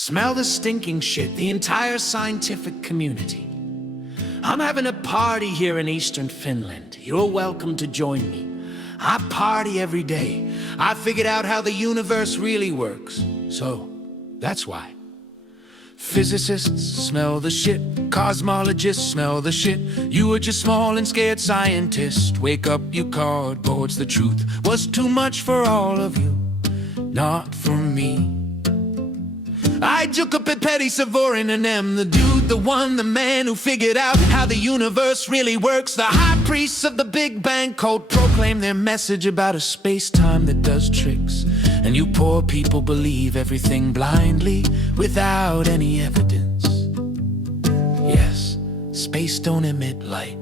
Smell the stinking shit, the entire scientific community. I'm having a party here in Eastern Finland. You're welcome to join me. I party every day. I figured out how the universe really works. So, that's why. Physicists smell the shit. Cosmologists smell the shit. You were just small and scared scientist. Wake up, you cardboards. The truth was too much for all of you, not for me. Jukka, Petteri, Savorinen, am the dude, the one, the man who figured out how the universe really works. The high priests of the Big Bang Code proclaim their message about a space-time that does tricks. And you poor people believe everything blindly without any evidence. Yes, space don't emit light.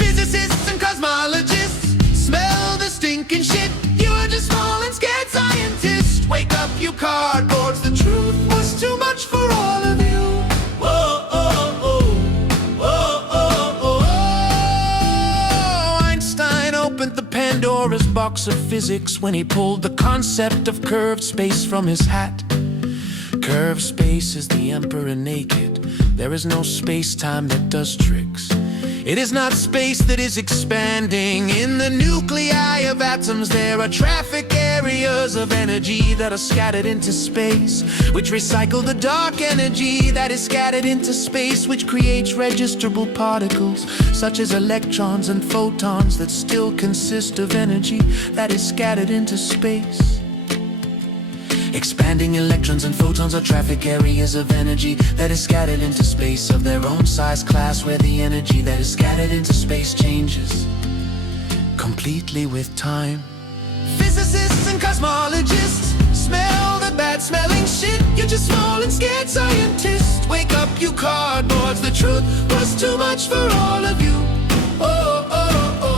Physicists and cosmologists smell the stinking shit. You're just small and scared scientists. Wake up, you cardboards. The truth was too much for all of you. Whoa, oh, oh. Whoa, oh, oh, oh. Einstein opened the Pandora's box of physics when he pulled the concept of curved space from his hat. Curved space is the emperor naked. There is no space-time that does tricks. It is not space that is expanding. In the nuclei of atoms there are traffic areas of energy that are scattered into space, which recycle the dark energy that is scattered into space, which creates registrable particles such as electrons and photons that still consist of energy that is scattered into space. Expanding electrons and photons are traffic areas of energy that is scattered into space of their own size class, where the energy that is scattered into space changes completely with time. Physicists and cosmologists smell the bad smelling shit. You're just small and scared scientists. Wake up, you cardboards. The truth was too much for all of you. Oh, oh, oh.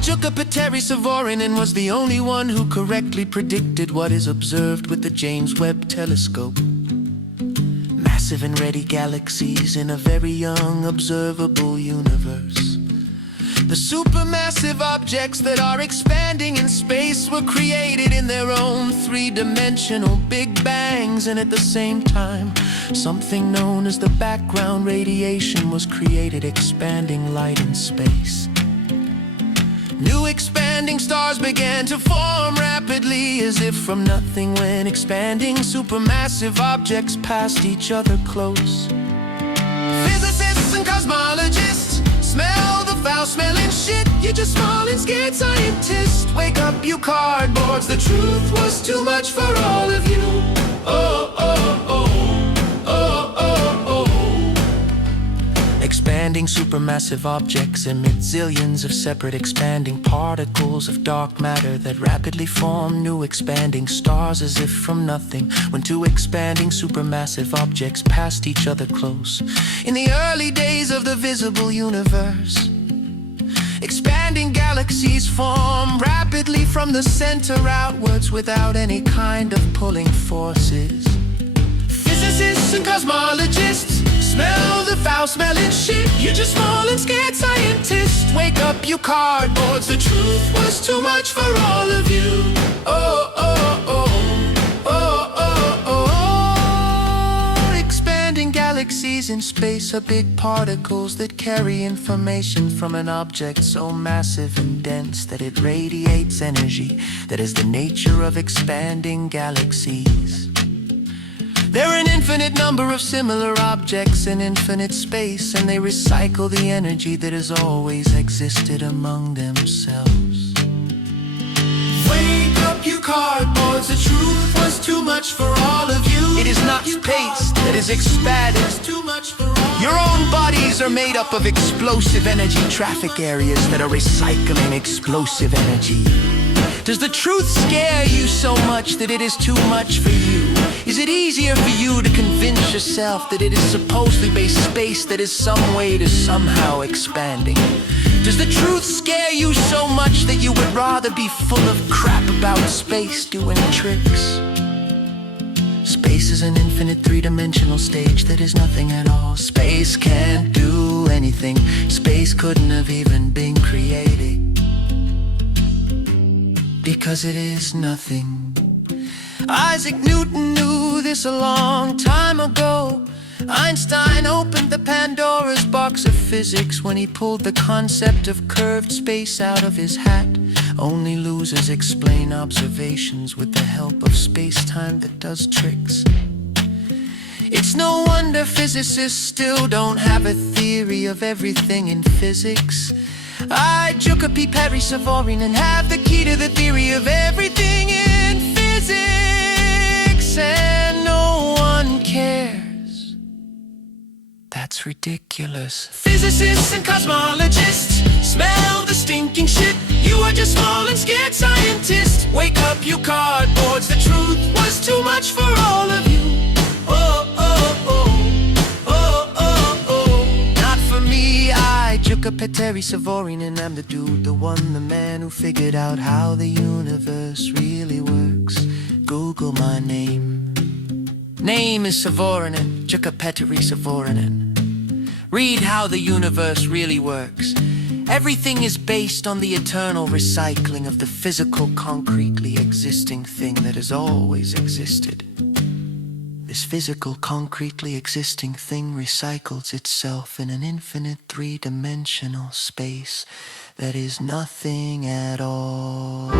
Jukka, Petteri, Savorinen was the only one who correctly predicted what is observed with the James Webb Telescope. Massive and ready galaxies in a very young observable universe. The supermassive objects that are expanding in space were created in their own three-dimensional big bangs, and at the same time, something known as the background radiation was created, expanding light in space. New expanding stars began to form rapidly, as if from nothing, when expanding supermassive objects passed each other close. Physicists and cosmologists smell the foul-smelling shit. You're just small and scared scientists. Wake up, you cardboards. The truth was too much for all of you. Oh, oh, oh. Oh, oh, oh. Expanding supermassive objects emit zillions of separate expanding particles of dark matter that rapidly form new expanding stars, as if from nothing, when two expanding supermassive objects passed each other close. In the early days of the visible universe, expanding galaxies form rapidly from the center outwards without any kind of pulling forces. Physicists and cosmologists smell the foul-smelling shit. You're just small and scared scientists. Wake up, you cardboards. The truth was too much for all of you. Oh, oh, oh. Oh, oh, oh. Expanding galaxies in space are big particles that carry information from an object so massive and dense that it radiates energy. That is the nature of expanding galaxies. There are an infinite number of similar objects in infinite space, and they recycle the energy that has always existed among themselves. Wake up, you cardboards. The truth was too much for all of you. It is not space that is expanded. Your own bodies are made up of explosive energy traffic areas that are recycling explosive energy. Does the truth scare you so much that it is too much for you? Is it easier for you to convince yourself that it is supposedly space that is some way to somehow expanding? Does the truth scare you so much that you would rather be full of crap about space doing tricks? Space is an infinite three-dimensional stage that is nothing at all. Space can't do anything. Space couldn't have even been created. because it is nothing. Isaac Newton knew this a long time ago. Einstein opened the Pandora's box of physics when he pulled the concept of curved space out of his hat. Only losers explain observations with the help of space-time that does tricks. It's no wonder physicists still don't have a theory of everything in physics. I, Jukka, Petteri, Savorinen have the key to the theory of everything in physics, and no one cares. That's ridiculous. Physicists and cosmologists, smell the stinking shit. You are just small and scared scientists. Wake up, you cardboards, the truth was too much for all of you. Oh, oh, oh, oh, oh, oh. Not for me, I, Jukka, Petteri, Savorinen, am the dude, the one, the man who figured out how the universe really works. Google my name. Name is Savorinen, Jukka, Petteri, Savorinen. Read how the universe really works. Everything is based on the eternal recycling of the physical, concretely existing thing that has always existed. This physical, concretely existing thing recycles itself in an infinite three-dimensional space that is nothing at all.